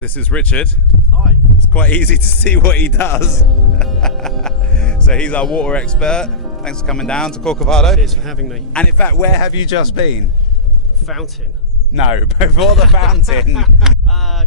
This is Richard. Hi. It's quite easy to see what he does. So he's our water expert. Thanks for coming down to Corcovado. Cheers for having me. And in fact, where have you just been? Fountain. No, before the fountain.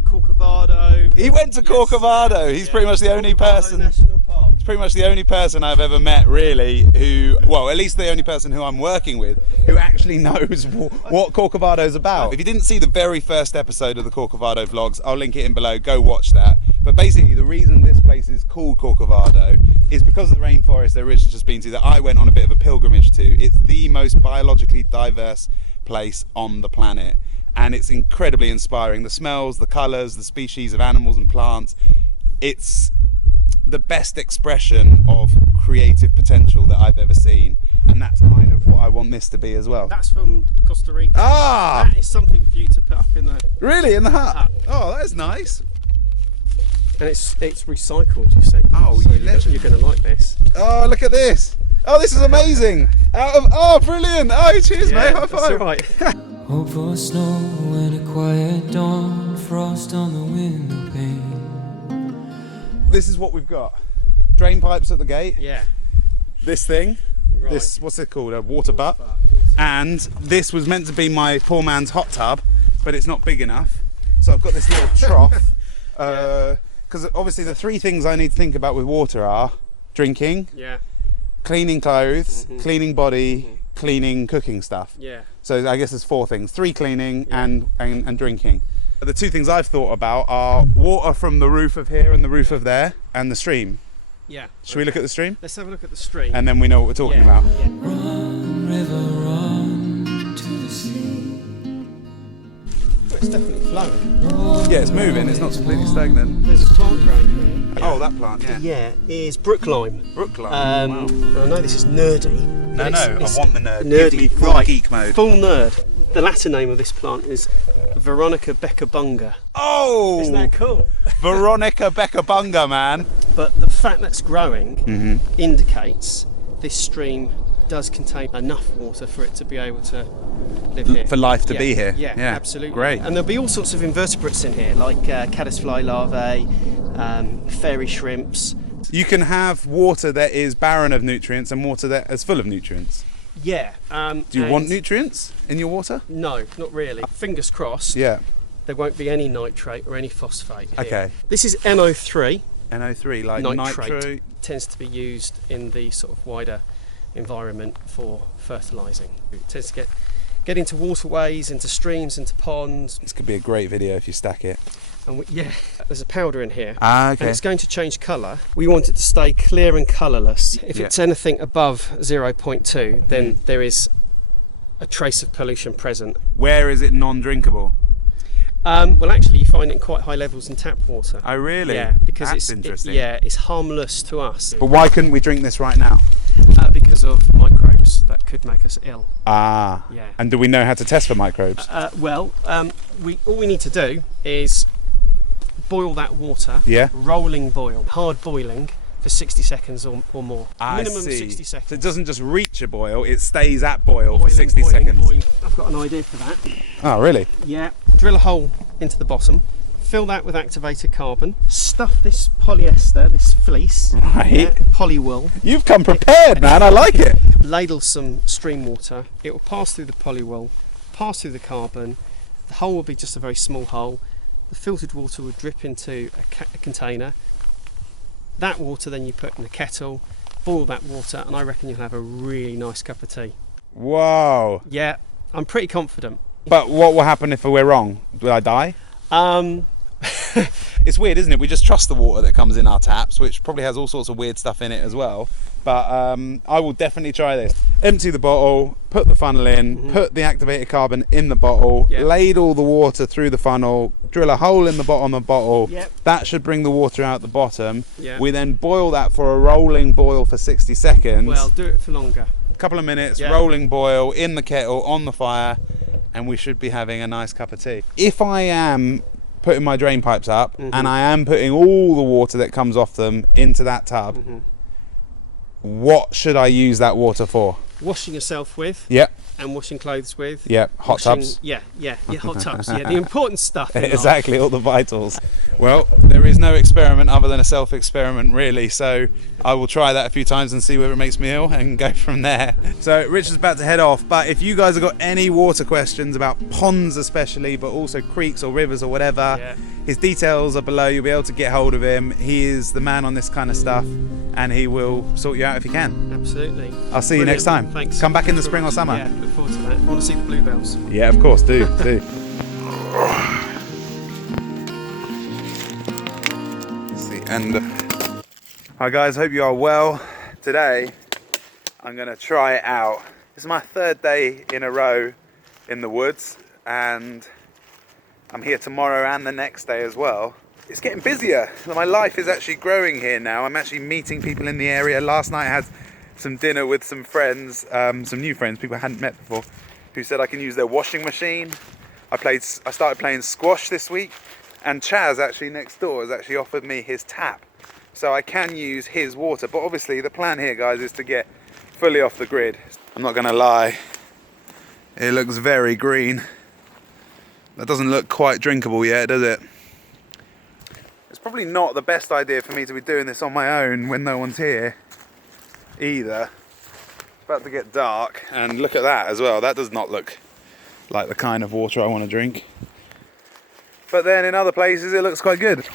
Corcovado. He went to Corcovado. He's pretty much the only person. National Park. He's pretty much the only person I've ever met, really, who, well, at least the only person who I'm working with, who actually knows what Corcovado's about. If you didn't see the very first episode of the Corcovado vlogs, I'll link it in below. Go watch that. But basically, the reason this place is called Corcovado is because of the rainforest that Rich has just been to, that I went on a bit of a pilgrimage to. It's the most biologically diverse place on the planet, and it's incredibly inspiring. The smells, the colours, the species of animals and plants. It's the best expression of creative potential that I've ever seen, and that's kind of what I want this to be as well. That's from Costa Rica. Ah! That is something for you to put up in the... Really? In the hut? Oh, that's nice. And it's recycled, you see. Oh, so you legend. You're going to like this. Oh, look at this. Oh, this is amazing. Oh, brilliant. Oh, cheers, mate. High That's five. all right. Hope for snow and a quiet dawn, frost on the window pane. This is what we've got. Drain pipes at the gate. Yeah. This thing. Right. This, what's it called? A water butt. And this was meant to be my poor man's hot tub, but it's not big enough. So I've got this little trough. Because obviously the three things I need to think about with water are drinking, Yeah. cleaning clothes, cleaning body, cleaning cooking stuff. Yeah. So I guess there's four things: three, cleaning, and drinking. The two things I've thought about are water from the roof of here and the roof of there, and the stream. Yeah. Should we look at the stream? Let's have a look at the stream. And then we know what we're talking about. Yeah. Run, river, run to the sea. It's definitely flowing. Yeah, it's moving, it's not completely stagnant. There's a plant growing here. Oh, that plant, yeah. Yeah, is brook lime. Brookline. Wow. I know this is nerdy. No, but no, it's I want the nerd. nerdy. Give me full Right. geek mode. Full nerd. The Latin name of this plant is Veronica beccabunga. Oh! Isn't that cool? Veronica Beccabunga, man. But the fact that's growing Mm-hmm. indicates this stream does contain enough water for it to be able to live here. For life to Yeah, be here. Yeah, Yeah, absolutely. great. And there'll be all sorts of invertebrates in here, like caddisfly larvae, fairy shrimps. You can have water that is barren of nutrients and water that is full of nutrients. Yeah. Do you want nutrients in your water? No, not really. Fingers crossed. Yeah. There won't be any nitrate or any phosphate here. Okay. This is NO3. NO3, like Nitrate. nitro. Tends to be used in the sort of wider environment for fertilising. It tends to get into waterways, into streams, into ponds. This could be a great video if you stack it. And there's a powder in here. Ah, And okay. it's going to change colour. We want it to stay clear and colourless. If Yeah. it's anything above 0.2, then there is a trace of pollution present. Where is it non-drinkable? Well, actually, you find it in quite high levels in tap water. Oh, really? Yeah, because That's it's interesting. it's harmless to us. But why couldn't we drink this right now? Because of microbes that could make us ill. Ah. Yeah. And do we know how to test for microbes? All we need to do is boil that water. Yeah. Rolling boil, hard boiling for 60 seconds or more. I Minimum see. 60 seconds. So it doesn't just reach a boil, it stays at boil for Boiling, 60 boiling, seconds. boiling. I've got an idea for that. Oh, really? Yeah. Drill a hole into the bottom. Fill that with activated carbon. Stuff this polyester, this fleece. Right. Poly wool. You've come prepared, man. I like it. Ladle some stream water. It will pass through the poly wool, pass through the carbon. The hole will be just a very small hole. The filtered water will drip into a container. That water then you put in a kettle, boil that water, and I reckon you'll have a really nice cup of tea. Whoa. Yeah, I'm pretty confident. But what will happen if we're wrong? Will I die? It's weird, isn't it? We just trust the water that comes in our taps, which probably has all sorts of weird stuff in it as well. But I will definitely try this. Empty the bottle, put the funnel in, put the activated carbon in the bottle, Yeah. ladle the water through the funnel, drill a hole in the bottom of the bottle. Yep. That should bring the water out the bottom. Yeah. We then boil that for a rolling boil for 60 seconds. Well, do it for longer. A couple of minutes, Yeah. rolling boil in the kettle, on the fire, and we should be having a nice cup of tea. If I am putting my drain pipes up and I am putting all the water that comes off them into that tub, what should I use that water for? washing yourself with. Yep. And washing clothes with. Yep. Hot tubs. Yeah, hot tubs. Yeah, the important stuff. In Exactly, all the vitals. Well, there is no experiment other than a self-experiment, really. So I will try that a few times and see whether it makes me ill, and go from there. So Richard's about to head off, but if you guys have got any water questions about ponds, especially, but also creeks or rivers or whatever, his details are below. You'll be able to get hold of him. He is the man on this kind of stuff, and he will sort you out if he can. Absolutely. I'll see you next time. Thanks. Come back in the spring or summer. Yeah, look forward to that. I want to see the bluebells. Yeah, of course, do. It's the end. Hi guys, hope you are well. Today I'm going to try it out. This is my third day in a row in the woods, and I'm here tomorrow and the next day as well. It's getting busier. My life is actually growing here now. I'm actually meeting people in the area. Last night I had some dinner with some friends, some new friends, people I hadn't met before, who said I can use their washing machine. I started playing squash this week, and Chaz actually next door has actually offered me his tap, so I can use his water. But obviously the plan here, guys, is to get fully off the grid. I'm not gonna lie, it looks very green. That doesn't look quite drinkable yet, does it? It's probably not the best idea for me to be doing this on my own when no one's here either. It's about to get dark, and look at that as well. That does not look like the kind of water I want to drink. But then in other places it looks quite good.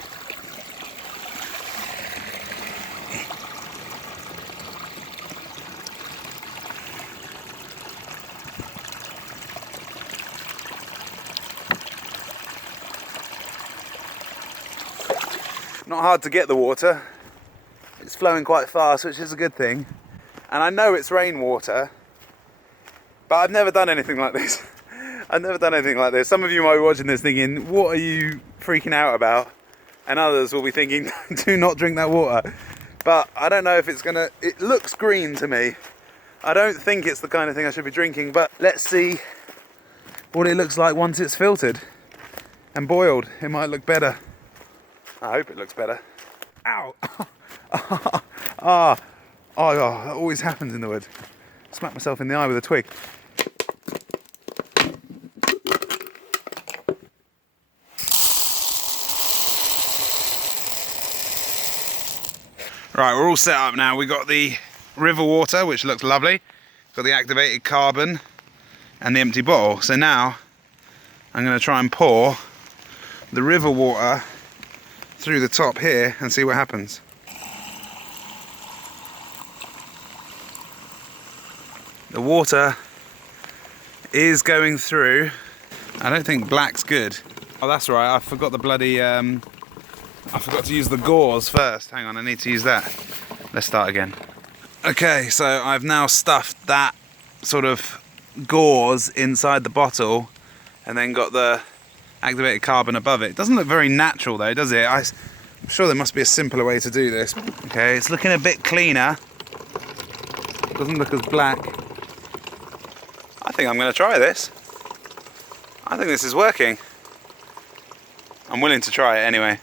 Not hard to get the water. It's flowing quite fast, which is a good thing. And I know it's rainwater, but I've never done anything like this. I've never done anything like this. Some of you might be watching this thinking, what are you freaking out about? And others will be thinking, do not drink that water. But I don't know if it's gonna, it looks green to me. I don't think it's the kind of thing I should be drinking, but let's see what it looks like once it's filtered and boiled. It might look better. I hope it looks better. Ow! Oh, that always happens in the wood. Smack myself in the eye with a twig. Right, we're all set up now. We got the river water, which looks lovely. Got the activated carbon and the empty bottle. So now I'm going to try and pour the river water through the top here and see what happens. The water is going through. I don't think black's good. Oh, that's right, I forgot the bloody, I forgot to use the gauze first. Hang on, I need to use that. Let's start again. Okay, so I've now stuffed that sort of gauze inside the bottle and then got the activated carbon above it. It doesn't look very natural though, does it? I'm sure there must be a simpler way to do this. Okay, it's looking a bit cleaner. Doesn't look as black. I think I'm going to try this. I think this is working. I'm willing to try it anyway.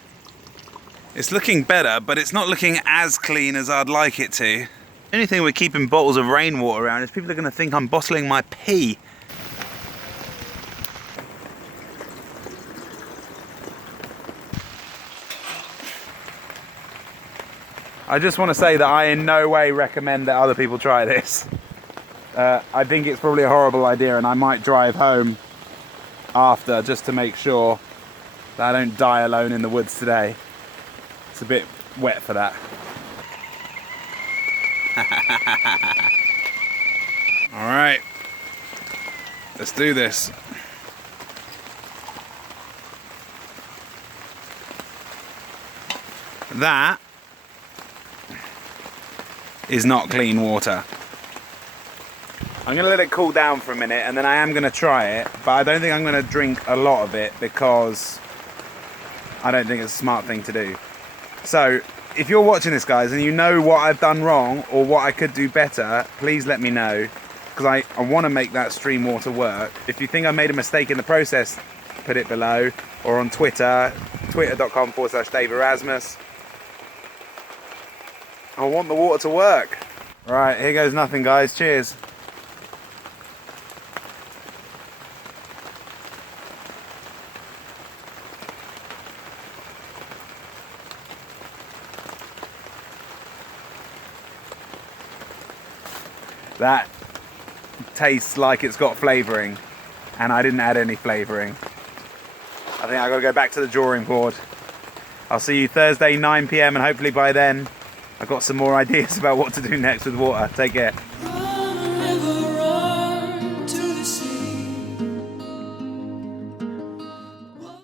It's looking better, but it's not looking as clean as I'd like it to. The only thing we're keeping bottles of rainwater around is people are going to think I'm bottling my pee. I just want to say that I in no way recommend that other people try this. I think it's probably a horrible idea, and I might drive home after just to make sure that I don't die alone in the woods today. It's a bit wet for that. All right, let's do this. That is not clean water. I'm going to let it cool down for a minute and then I am going to try it, but I don't think I'm going to drink a lot of it because I don't think it's a smart thing to do. So if you're watching this, guys, and you know what I've done wrong or what I could do better, please let me know, because I want to make that stream water work. If you think I made a mistake in the process, put it below, or on Twitter, twitter.com/Dave Erasmus. I want the water to work. Right, here goes nothing, guys. Cheers. that tastes like it's got flavouring, and I didn't add any flavouring. I think I've got to go back to the drawing board. I'll see you Thursday 9 PM, and hopefully by then I've got some more ideas about what to do next with water. Take care.